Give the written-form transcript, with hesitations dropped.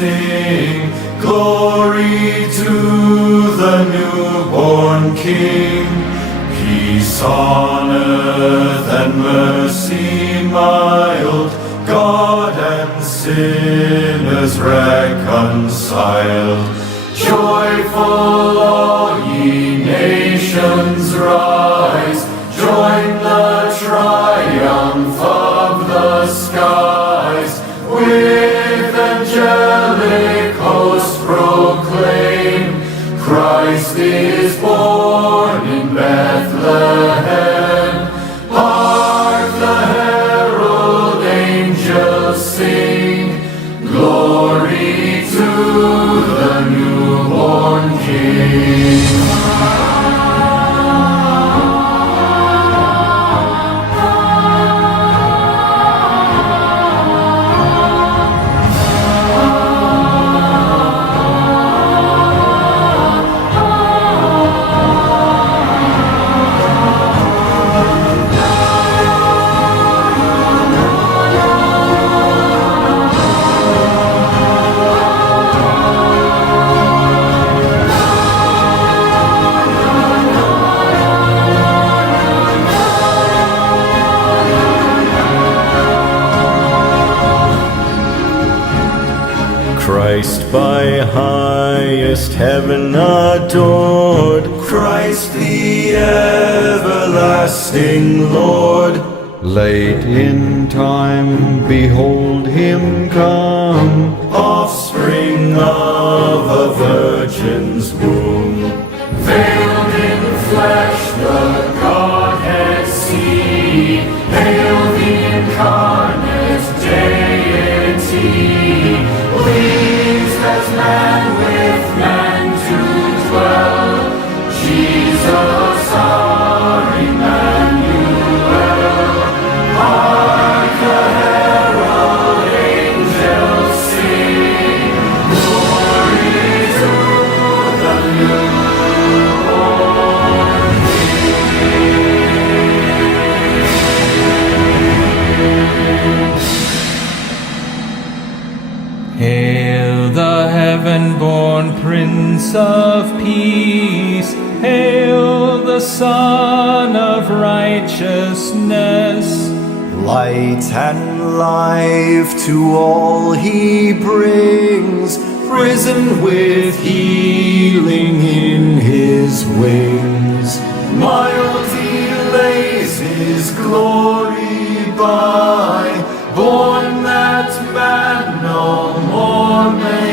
sing glory to the newborn King. Peace on earth and mercy mild, God and sinners reconciled. Joyful all ye nations rise, join the triumph of the skies. With angelic hosts proclaim, Christ is born in Bethlehem. Hark, the herald angels sing, glory to the newborn King. Christ by highest heaven adored, Christ the everlasting Lord. Late in time, behold him come, Offspring of a virgin's womb. Veiled in flesh the Godhead see, hail the incarnate deity. Pleased as man with man to dwell, Jesus our Emmanuel. Hark, the herald angels sing, glory to the newborn King. Hail the heaven-born Prince of Peace, hail the Son of Righteousness. Light and life to all he brings, risen with healing in his wings. Mild he lays his glory by, born that man no more may